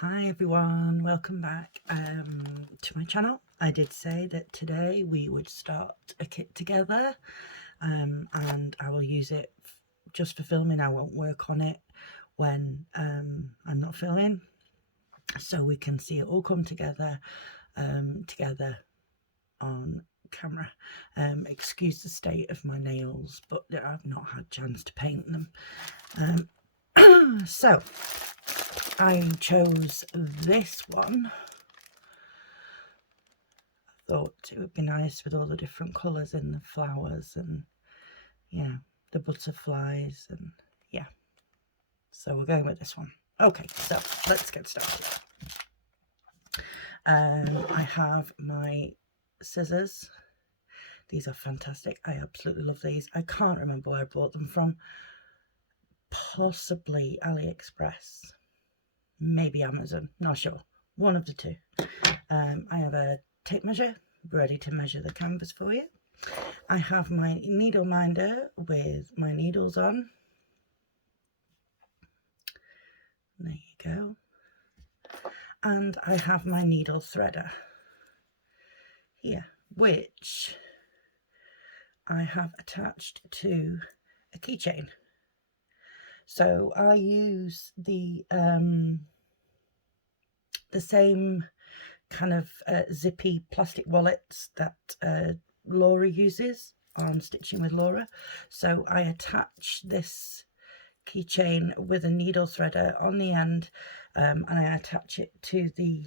Hi everyone, welcome back to my channel. I did say that today we would start a kit together and I will use it just for filming. I won't work on it when I'm not filming, so we can see it all come together on camera. Excuse the state of my nails, but I've not had a chance to paint them. So I chose this one. I thought it would be nice with all the different colours in the flowers and the butterflies, and so we're going with this one. Okay, so let's get started. I have my scissors. These are fantastic. I absolutely love these. I can't remember where I bought them from. Possibly AliExpress, maybe Amazon, not sure, one of the two. I have a tape measure ready to measure the canvas for you. I have my needle minder with my needles on. There you go. And I have my needle threader here, which I have attached to a keychain. So I use the same kind of zippy plastic wallets that Laura uses on Stitching with Laura. So I attach this keychain with a needle threader on the end, and I attach it to the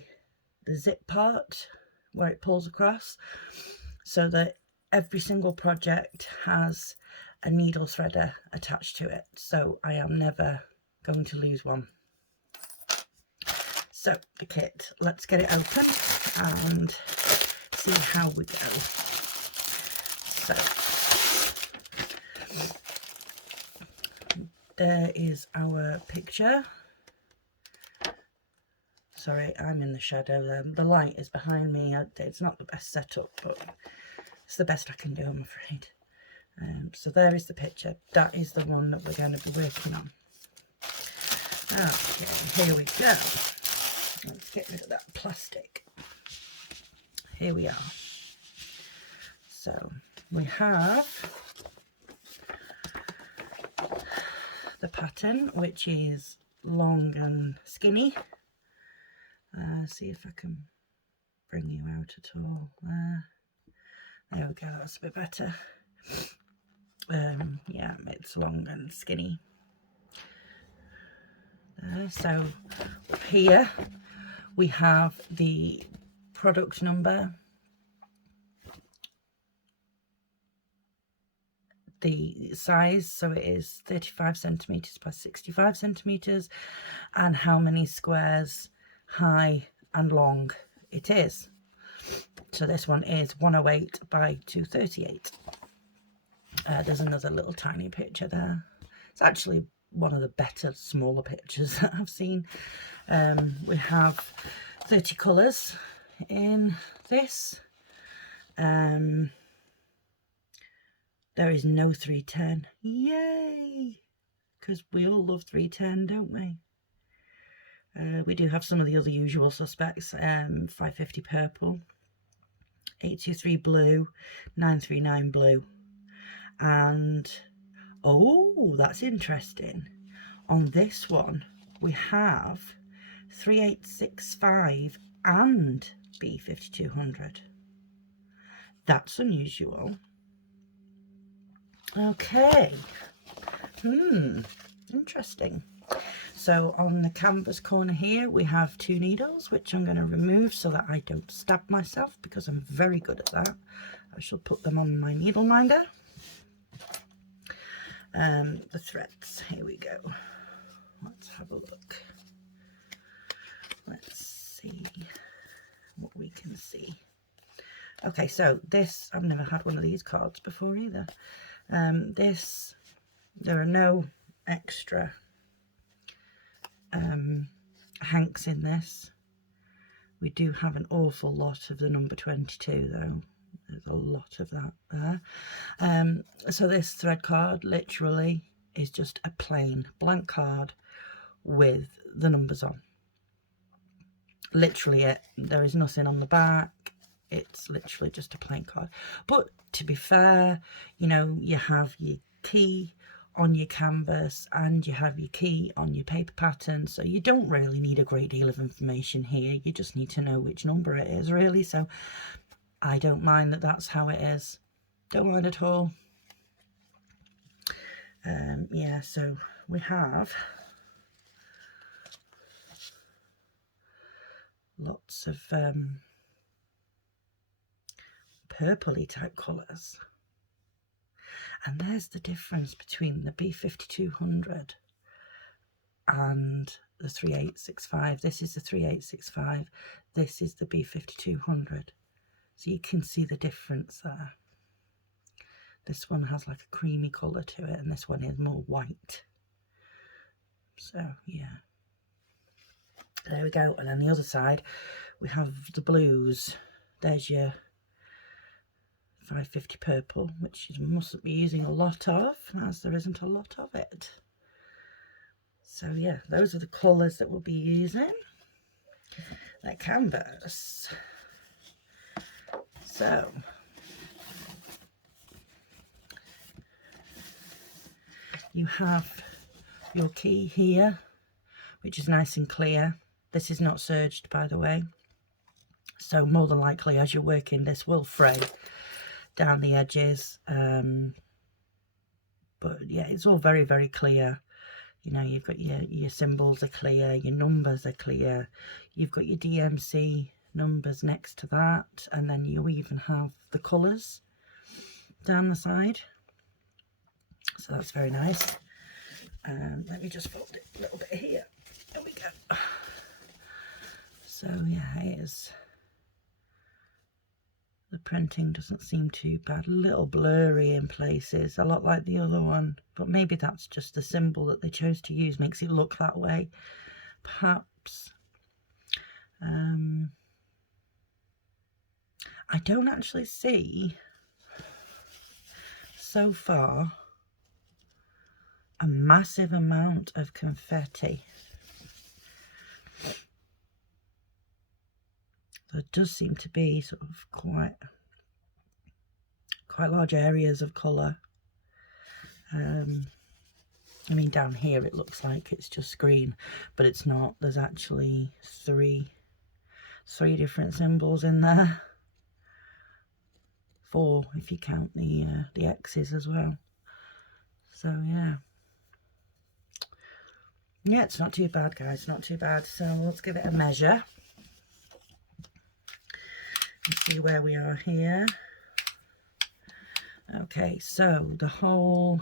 zip part where it pulls across, so that every single project has a needle threader attached to it, so I am never going to lose one. So the kit, let's get it open and see how we go. So there is our picture. Sorry, I'm in the shadow there. The light is behind me. It's not the best setup, but it's the best I can do, I'm afraid. So there is the picture. That is the one that we're going to be working on. Okay, here we go. Let's get rid of that plastic. Here we are. So we have the pattern, which is long and skinny. See if I can bring you out at all. There we go, that's a bit better. Yeah, it's long and skinny. So up here we have the product number, the size, so it is 35 centimeters by 65 centimeters, and how many squares high and long it is. So this one is 108 by 238. There's another little tiny picture there. It's actually one of the better smaller pictures that I've seen. We have 30 colours in this. There is no 310. Yay! Because we all love 310, don't we? We do have some of the other usual suspects. 550 purple, 823 blue, 939 blue, and oh, that's interesting. On this one we have 3865 and B5200. That's unusual. Okay. Interesting. So on the canvas corner here we have 2 needles, which I'm going to remove so that I don't stab myself, because I'm very good at that. I shall put them on my needle minder. The threads, here we go. Let's have a look. Let's see what we can see. Okay, so this, I've never had one of these cards before either. There are no extra hanks in this. We do have an awful lot of the number 22 though. There's a lot of that there. So this thread card literally is just a plain blank card with the numbers on. literally it. There is nothing on the back. It's literally just a plain card. But to be fair, you know, you have your key on your canvas and you have your key on your paper pattern, so you don't really need a great deal of information here. You just need to know which number it is, really. So I don't mind that that's how it is. Don't mind at all. Yeah, so we have lots of purpley type colours. And there's the difference between the B5200 and the 3865. This is the 3865. This is the B5200. So you can see the difference there. This one has like a creamy colour to it, and this one is more white. So yeah, there we go. And on the other side we have the blues. There's your 550 purple, which you mustn't be using a lot of, as there isn't a lot of it. So yeah, those are the colours that we'll be using. That canvas. So you have your key here, which is nice and clear. This is not serged, by the way, so more than likely as you're working this will fray down the edges, but yeah, it's all very, very clear. You know, you've got your symbols are clear, your numbers are clear, you've got your DMC numbers next to that, and then you even have the colours down the side, so that's very nice. Let me just fold it a little bit here. There we go. So yeah, it is. The printing doesn't seem too bad, a little blurry in places, a lot like the other one, but maybe that's just the symbol that they chose to use makes it look that way, perhaps. I don't actually see so far a massive amount of confetti. There does seem to be sort of quite large areas of colour. I mean, down here it looks like it's just green, but it's not. There's actually three different symbols in there. 4 if you count the X's as well. So yeah. Yeah, it's not too bad, guys, not too bad. So let's give it a measure and see where we are here. Okay, so the whole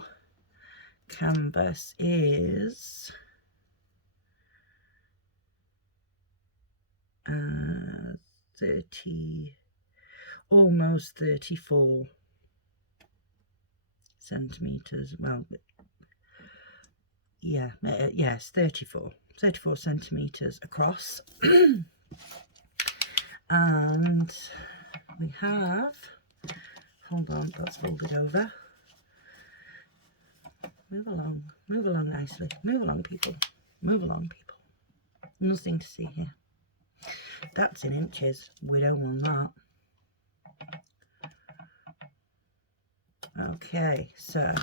canvas is 30, almost 34 centimeters. Well, yeah, yes, 34 centimeters across. And we have, hold on, that's folded over. Move along nicely. Move along, people. Move along, people. Nothing to see here. That's in inches. We don't want that. Okay, so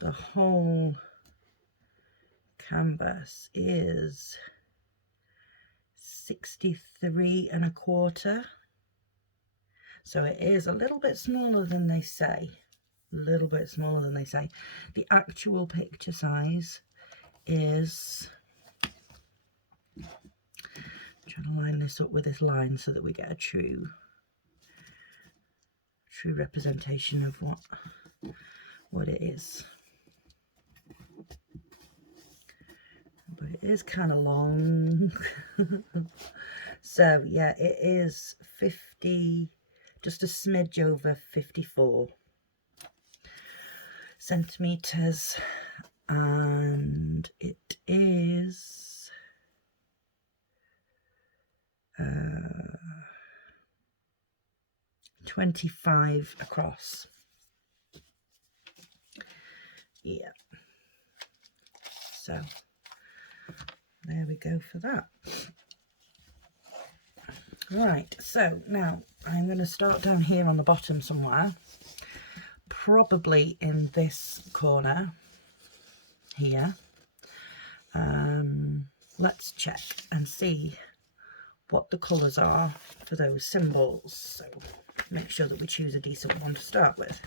the whole canvas is 63 1/4. So it is a little bit smaller than they say. A little bit smaller than they say. The actual picture size is, I'm trying to line this up with this line so that we get a true representation of what it is. But it is kind of long. So yeah, it is 50, just a smidge over 54 centimeters, and it is 25 across. Yeah, so there we go for that. Right, so now I'm going to start down here on the bottom somewhere, probably in this corner here. Let's check and see what the colours are for those symbols, so make sure that we choose a decent one to start with,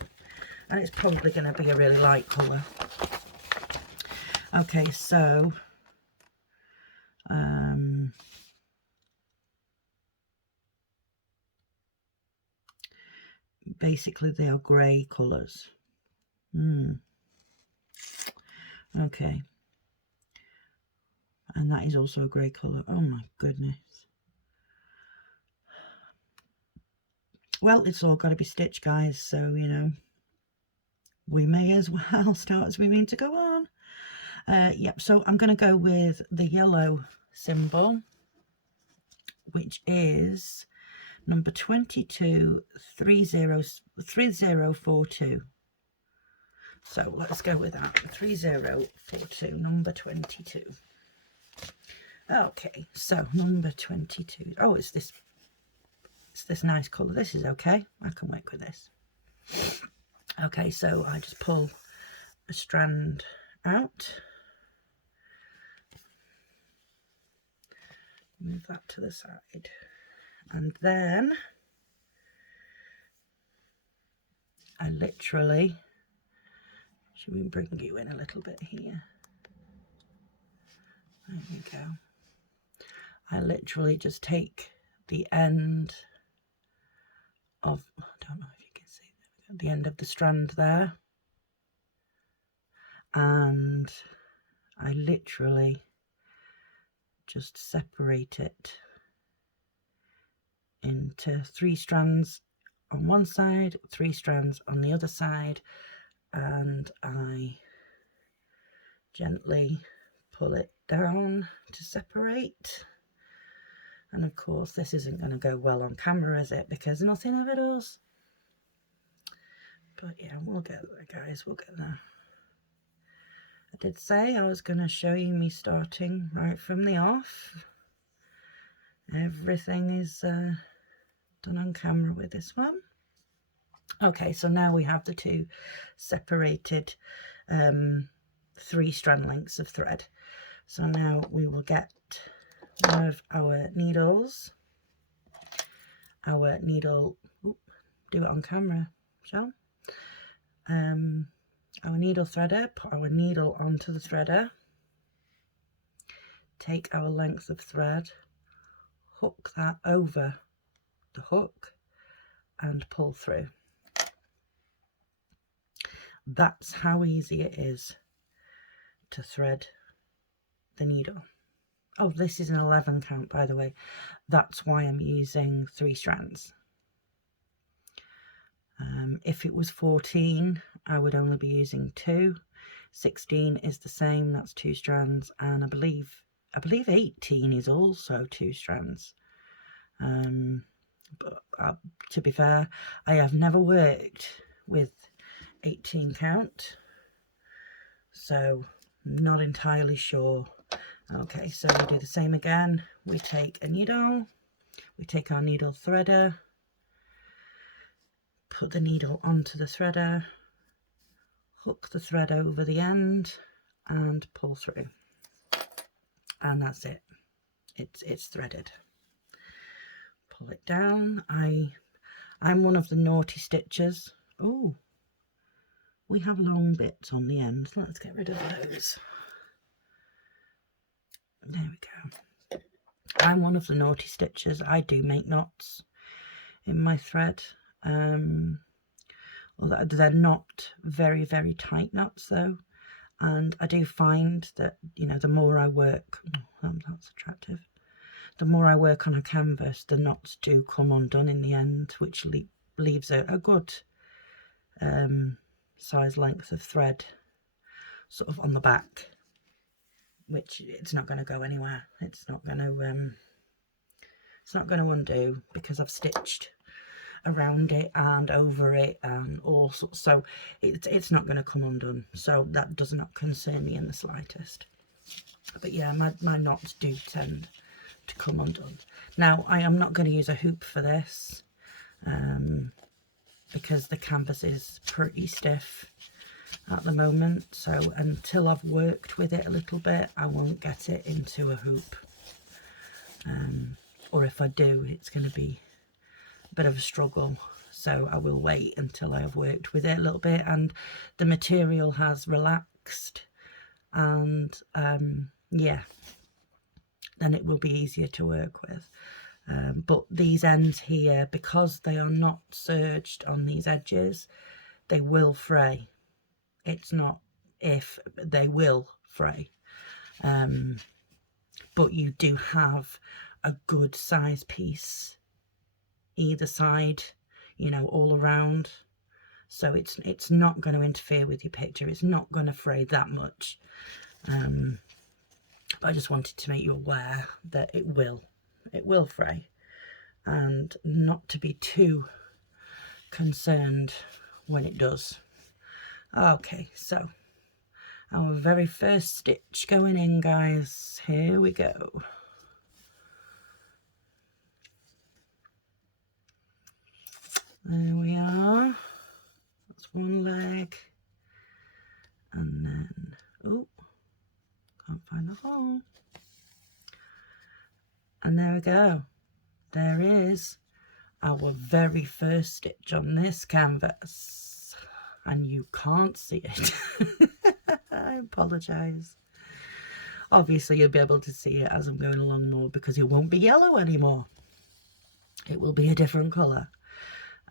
and it's probably going to be a really light colour. Okay, so basically they are grey colours. Okay, and that is also a grey colour. Oh my goodness. Well, it's all got to be stitched, guys, so you know, we may as well start as we mean to go on. Yep, so I'm going to go with the yellow symbol, which is number 223042. So let's go with that, 3042, number 22. Okay, so number 22. Oh, it's this nice colour. This is okay. I can work with this. Okay, so I just pull a strand out, move that to the side, and then I literally, should we bring you in a little bit here? There we go. I literally just take the end of, I don't know if you can see, the end of the strand there, and I literally just separate it into 3 strands on one side, 3 strands on the other side, and I gently pull it down to separate. And of course this isn't going to go well on camera, is it? Because nothing ever does. But yeah, we'll get there, guys, we'll get there. I did say I was going to show you me starting right from the off. Everything is done on camera with this one. Okay, so now we have the 2 separated 3 strand lengths of thread. So now we will get one of our needles, our needle, do it on camera, shall? Our needle threader, put our needle onto the threader, take our length of thread, hook that over the hook and pull through. That's how easy it is to thread the needle. Oh, this is an 11 count, by the way. That's why I'm using 3 strands. If it was 14, I would only be using 2. 16 is the same, that's 2 strands, and I believe 18 is also 2 strands. But to be fair, I have never worked with 18 count, so not entirely sure. Okay, so we do the same again. We take a needle, we take our needle threader, put the needle onto the threader, hook the thread over the end and pull through, and that's it. It's threaded. Pull it down. I'm one of the naughty stitchers. Oh, we have long bits on the ends. Let's get rid of those. There we go. I'm one of the naughty stitchers. I do make knots in my thread. Although they're not very, very tight knots though. And I do find that, you know, the more I work, that's attractive. The more I work on a canvas, the knots do come undone in the end, which leaves a good size length of thread sort of on the back, which it's not going to go anywhere. It's not going to undo because I've stitched around it and over it and all sorts, so it's not going to come undone. So that does not concern me in the slightest. But yeah, my knots do tend to come undone. Now, I am not going to use a hoop for this because the canvas is pretty stiff at the moment. So until I've worked with it a little bit, I won't get it into a hoop. Or if I do, it's going to be a bit of a struggle. So I will wait until I have worked with it a little bit and the material has relaxed, and yeah, then it will be easier to work with. But these ends here, because they are not serged on these edges, they will fray. It's not if, they will fray. But you do have a good size piece either side, you know, all around. So it's not going to interfere with your picture. It's not going to fray that much. But I just wanted to make you aware that it will fray, and not to be too concerned when it does. Okay, so our very first stitch going in, guys. Here we go. There we are. That's one leg. And then, oh, can't find the hole. And there we go. There is our very first stitch on this canvas. And you can't see it. I apologise. Obviously, you'll be able to see it as I'm going along more, because it won't be yellow anymore. It will be a different colour.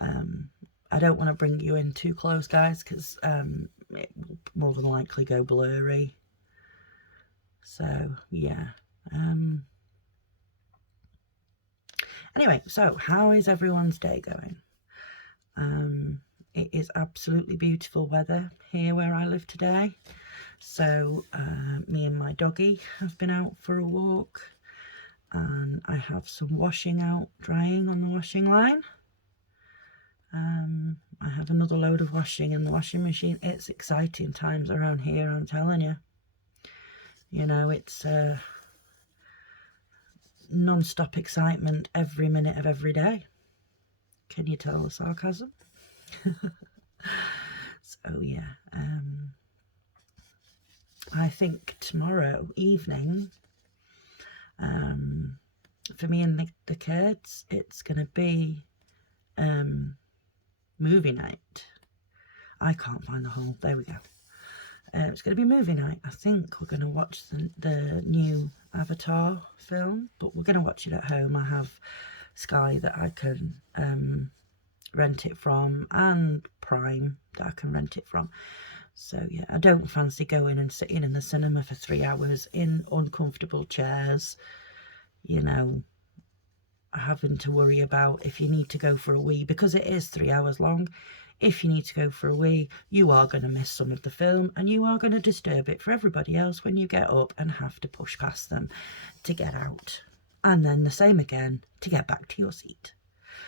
I don't want to bring you in too close, guys, because it will more than likely go blurry. So yeah. Anyway, so how is everyone's day going? It is absolutely beautiful weather here where I live today. So me and my doggy have been out for a walk, and I have some washing out, drying on the washing line. I have another load of washing in the washing machine. It's exciting times around here, I'm telling you. You know, it's non-stop excitement every minute of every day. Can you tell the sarcasm? So yeah, I think tomorrow evening, for me and the kids, it's going to be movie night. I can't find the hole. There we go. It's going to be movie night. I think we're going to watch the new Avatar film, but we're going to watch it at home. I have Sky that I can rent it from, and Prime that I can rent it from. So yeah, I don't fancy going and sitting in the cinema for 3 hours in uncomfortable chairs, you know, having to worry about if you need to go for a wee, because it is 3 hours long. If you need to go for a wee, you are going to miss some of the film, and you are going to disturb it for everybody else when you get up and have to push past them to get out. And then the same again to get back to your seat.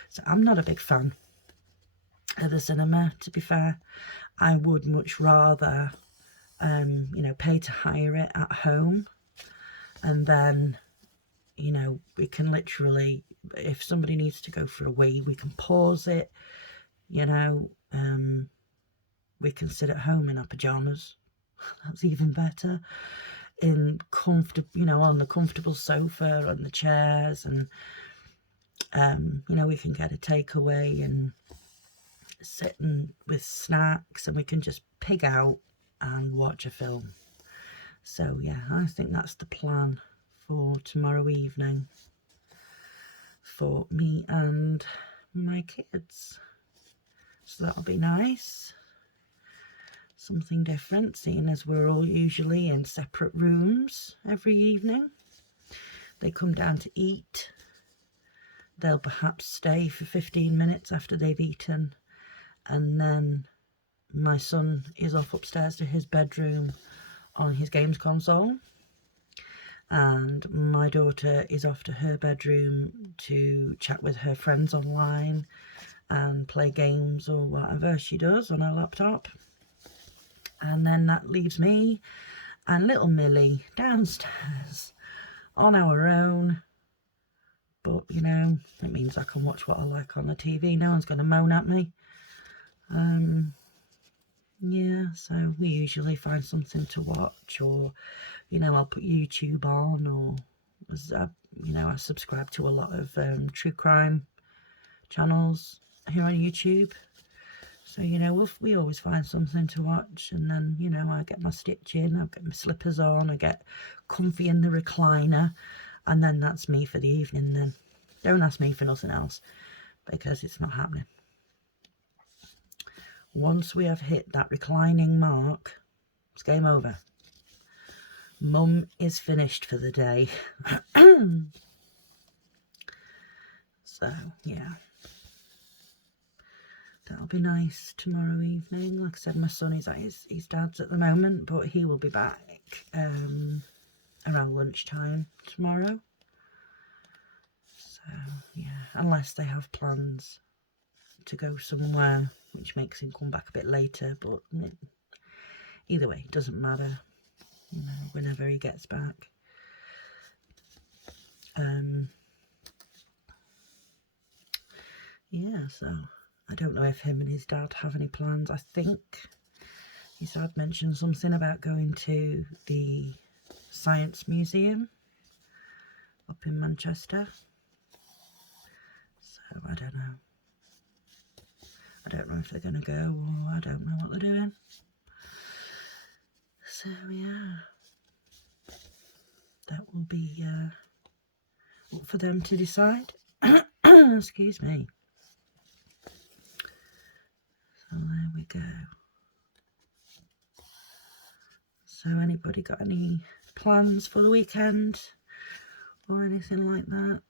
So I'm not a big fan of the cinema, to be fair. I would much rather, you know, pay to hire it at home, and then, you know, we can literally, if somebody needs to go for a wee, we can pause it, you know, we can sit at home in our pajamas. That's even better. In comfortable, you know, on the comfortable sofa, on the chairs, and you know, we can get a takeaway and sit with snacks, and we can just pig out and watch a film. So yeah, I think that's the plan for tomorrow evening for me and my kids. So that'll be nice. Something different, seeing as we're all usually in separate rooms every evening. They come down to eat. They'll perhaps stay for 15 minutes after they've eaten, and then my son is off upstairs to his bedroom on his games console, and my daughter is off to her bedroom to chat with her friends online and play games or whatever she does on her laptop. And then that leaves me, and little Millie downstairs on our own. But, you know, it means I can watch what I like on the TV. No one's going to moan at me. Yeah, so we usually find something to watch, or, you know, I'll put YouTube on, or, you know, I subscribe to a lot of true crime channels here on YouTube. So, you know, we always find something to watch, and then, you know, I get my stitching, I get my slippers on, I get comfy in the recliner, and then that's me for the evening then. Don't ask me for nothing else, because it's not happening. Once we have hit that reclining mark, it's game over. Mum is finished for the day. So, yeah. That'll be nice tomorrow evening. Like I said, my son is at his dad's at the moment, but he will be back around lunchtime tomorrow. So, yeah, unless they have plans to go somewhere, which makes him come back a bit later, but either way, it doesn't matter, you know, whenever he gets back. Yeah, so I don't know if him and his dad have any plans. I think his dad mentioned something about going to the Science Museum up in Manchester. So I don't know. I don't know if they're going to go, or I don't know what they're doing. So yeah, that will be up for them to decide. Excuse me. So there we go. So anybody got any plans for the weekend or anything like that?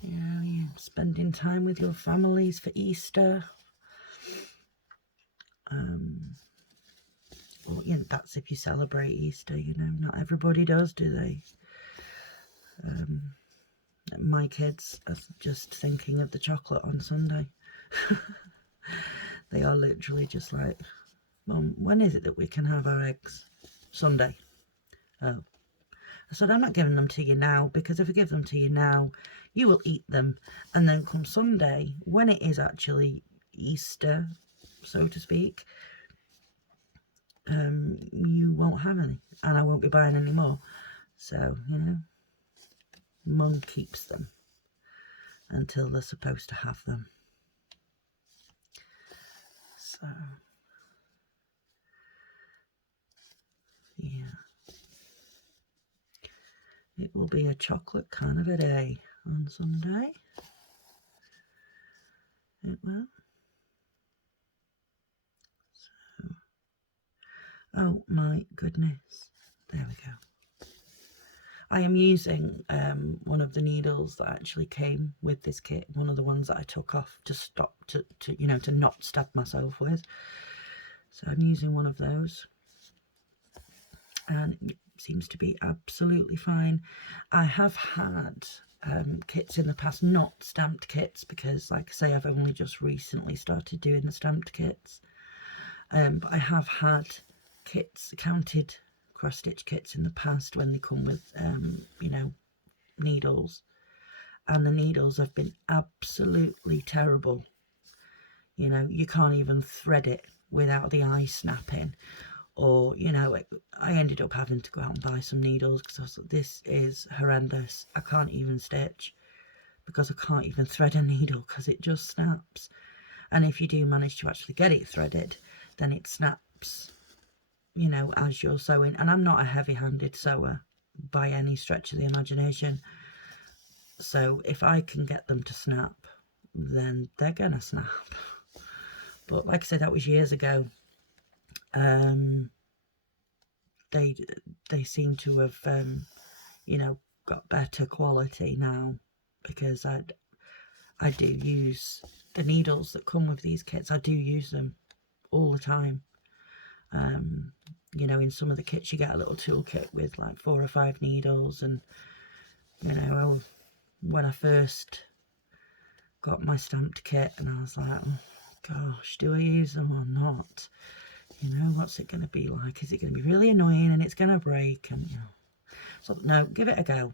Yeah, you spending time with your families for Easter. Well, yeah, that's if you celebrate Easter, you know. Not everybody does, do they? My kids are just thinking of the chocolate on Sunday. They are literally just like, Mum, when is it that we can have our eggs? Sunday. Oh. I said, I'm not giving them to you now, because if I give them to you now, you will eat them. And then come Sunday, when it is actually Easter, so to speak, you won't have any, and I won't be buying any more. So, you know, Mum keeps them until they're supposed to have them. So, yeah. It will be a chocolate kind of a day on Sunday. It will. So, oh my goodness. There we go. I am using one of the needles that actually came with this kit, one of the ones that I took off to stop, to you know, to not stab myself with. So I'm using one of those, and it seems to be absolutely fine. I have had kits in the past, not stamped kits, because like I say, I've only just recently started doing the stamped kits. But I have had kits, counted cross-stitch kits in the past, when they come with, you know, needles, and the needles have been absolutely terrible. You know, you can't even thread it without the eye snapping, or, you know, I ended up having to go out and buy some needles, because I was like, this is horrendous. I can't even stitch, because I can't even thread a needle, because it just snaps. And if you do manage to actually get it threaded, then it snaps, you know, as you're sewing. And I'm not a heavy-handed sewer by any stretch of the imagination, so if I can get them to snap, then they're gonna snap. But like I said, that was years ago. They seem to have you know, got better quality now, because I do use the needles that come with these kits. I do use them all the time. You know, in some of the kits you get a little toolkit with like 4 or 5 needles, and, you know, when I first got my stamped kit, and I was like, oh gosh, do I use them or not? You know, what's it going to be like? Is it going to be really annoying and it's going to break? And so no, give it a go,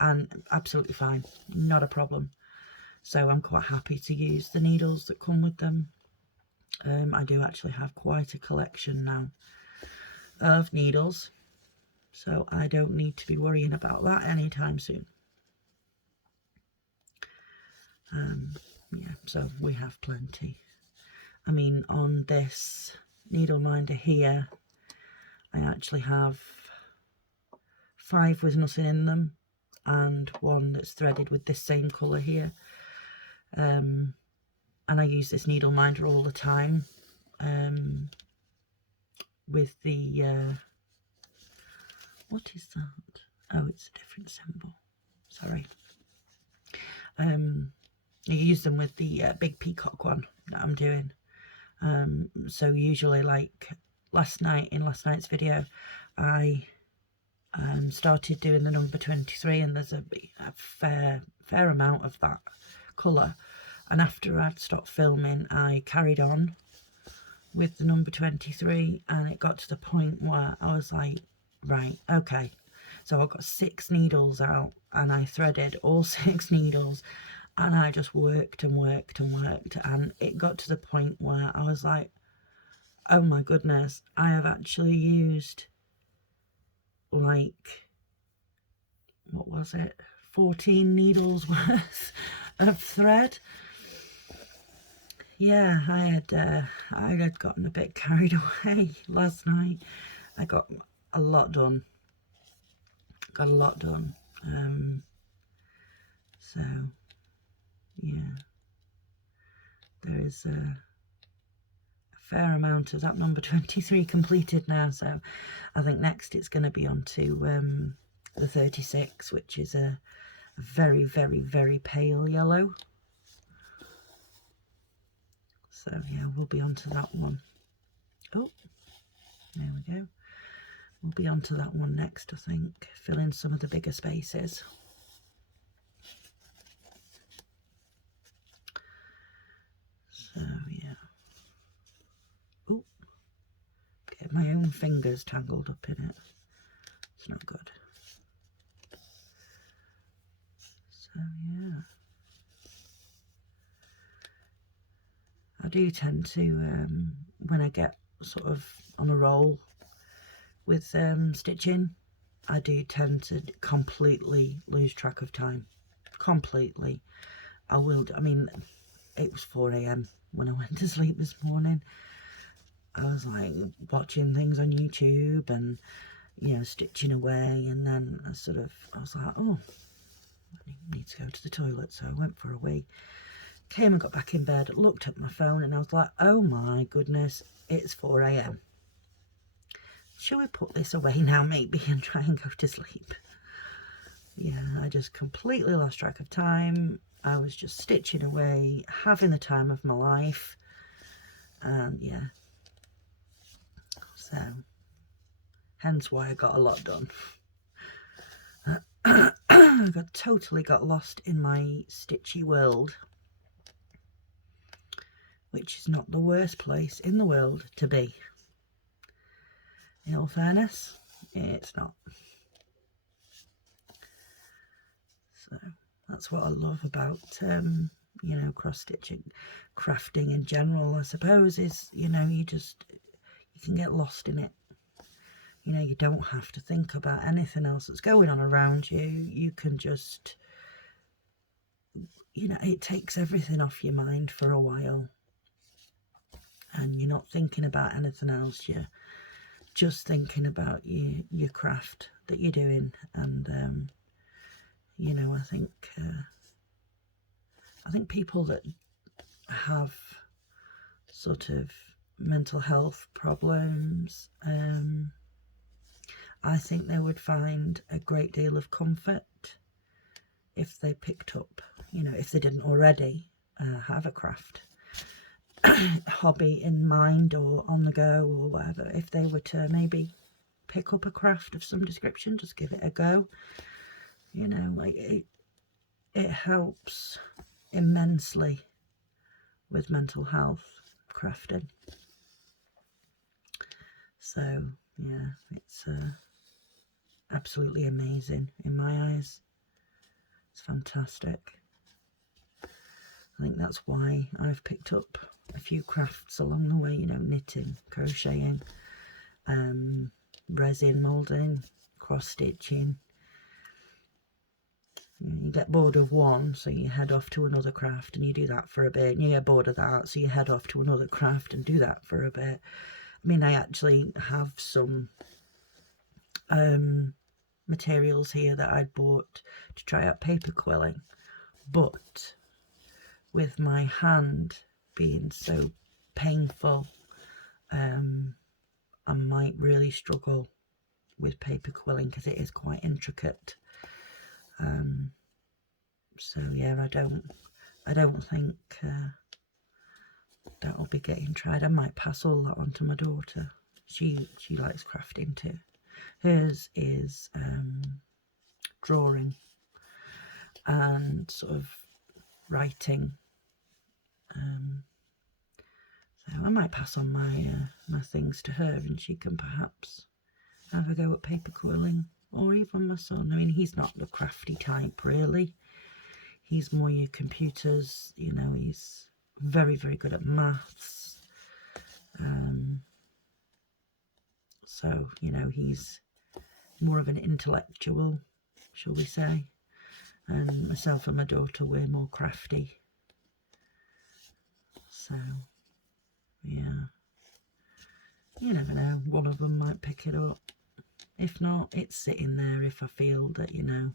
and absolutely fine, not a problem. So I'm quite happy to use the needles that come with them. I do actually have quite a collection now of needles, so I don't need to be worrying about that anytime soon. Yeah, so we have plenty. I mean, on this needle minder here, I actually have 5 with nothing in them and 1 that's threaded with this same colour here. And I use this needle minder all the time with the what is that? Oh, it's a different symbol, sorry. I use them with the big peacock one that I'm doing. So usually, like last night, in last night's video, I started doing the number 23, and there's a fair amount of that colour, and after I'd stopped filming I carried on with the number 23, and it got to the point where I was like, right, okay, so I got 6 needles out and I threaded all 6 needles, and I just worked and worked and worked, and it got to the point where I was like, oh my goodness, I have actually used, like, what was it, 14 needles worth of thread. Yeah, I had gotten a bit carried away last night. I got a lot done. Got a lot done. So yeah, there is a fair amount of that number 23 completed now. So I think next it's going to be on to the 36, which is a very, very, very pale yellow. So yeah, we'll be on to that one. Oh, there we go. We'll be on to that one next, I think. Fill in some of the bigger spaces. So yeah. Oh, get my own fingers tangled up in it. It's not good. So yeah. I do tend to, when I get sort of on a roll with stitching, I do tend to completely lose track of time. Completely. I mean, it was 4 AM when I went to sleep this morning. I was like watching things on YouTube and, you know, stitching away, and then I was like, oh, I need to go to the toilet, so I went for a wee. Came and got back in bed, looked at my phone, and I was like, oh my goodness, it's 4 AM. Shall we put this away now maybe and try and go to sleep? Yeah, I just completely lost track of time. I was just stitching away, having the time of my life, and yeah, so hence why I got a lot done. I totally got lost in my stitchy world, which is not the worst place in the world to be. In all fairness, it's not. So that's what I love about, you know, cross-stitching, crafting in general, I suppose, is, you know, you can get lost in it. You know, you don't have to think about anything else that's going on around you. You can just, you know, it takes everything off your mind for a while. And you're not thinking about anything else. You're just thinking about your craft that you're doing. And, you know, I think people that have sort of mental health problems, I think they would find a great deal of comfort if they picked up, you know, if they didn't already have a craft hobby in mind or on the go or whatever, if they were to maybe pick up a craft of some description, just give it a go. You know, like it helps immensely with mental health, crafting. So yeah, it's absolutely amazing in my eyes. It's fantastic. I think that's why I've picked up a few crafts along the way, you know, knitting, crocheting, resin moulding, cross stitching. You get bored of one, so you head off to another craft and you do that for a bit, and you get bored of that, so you head off to another craft and do that for a bit. I mean, I actually have some materials here that I'd bought to try out paper quilling, but with my hand being so painful, I might really struggle with paper quilling because it is quite intricate. So yeah, I don't think that'll be getting tried. I might pass all that on to my daughter. She likes crafting too. Hers is drawing and sort of writing. So I might pass on my my things to her, and she can perhaps have a go at paper quilling, or even my son. I mean, he's not the crafty type really. He's more your computers, you know, he's very, very good at maths. So, you know, he's more of an intellectual, shall we say. And myself and my daughter, we're more crafty. So, yeah. You never know, one of them might pick it up. If not, it's sitting there if I feel that, you know,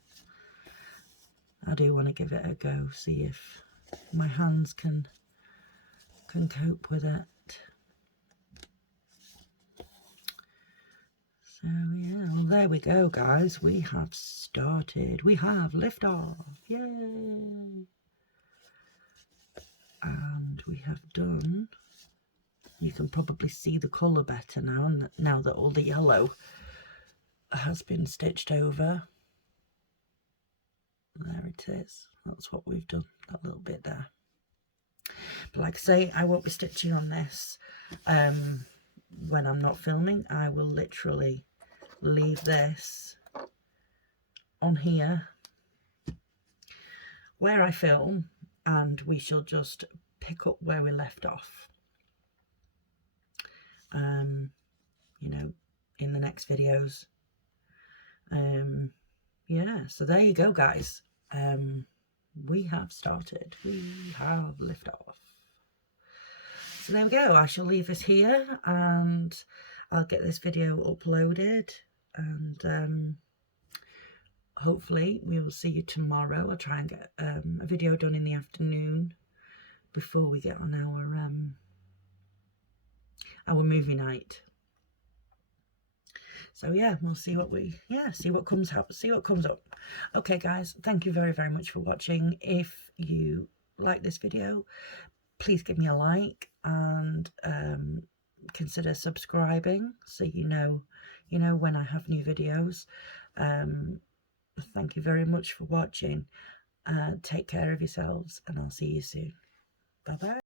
I do want to give it a go, see if my hands can cope with it. So yeah, well there we go guys, we have started, we have liftoff, yay! And we have done, you can probably see the colour better now that all the yellow has been stitched over. There it is, that's what we've done, that little bit there. But like I say, I won't be stitching on this when I'm not filming. I will literally leave this on here where I film, and we shall just pick up where we left off, you know, in the next videos. Yeah, so there you go guys. We have started, we have liftoff. So there we go, I shall leave this here and I'll get this video uploaded, and hopefully we will see you tomorrow. I'll try and get a video done in the afternoon before we get on our movie night. So yeah, we'll see what comes up. Okay guys, thank you very, very much for watching. If you like this video, please give me a like and consider subscribing so you know when I have new videos. Thank you very much for watching. Take care of yourselves, and I'll see you soon. Bye bye.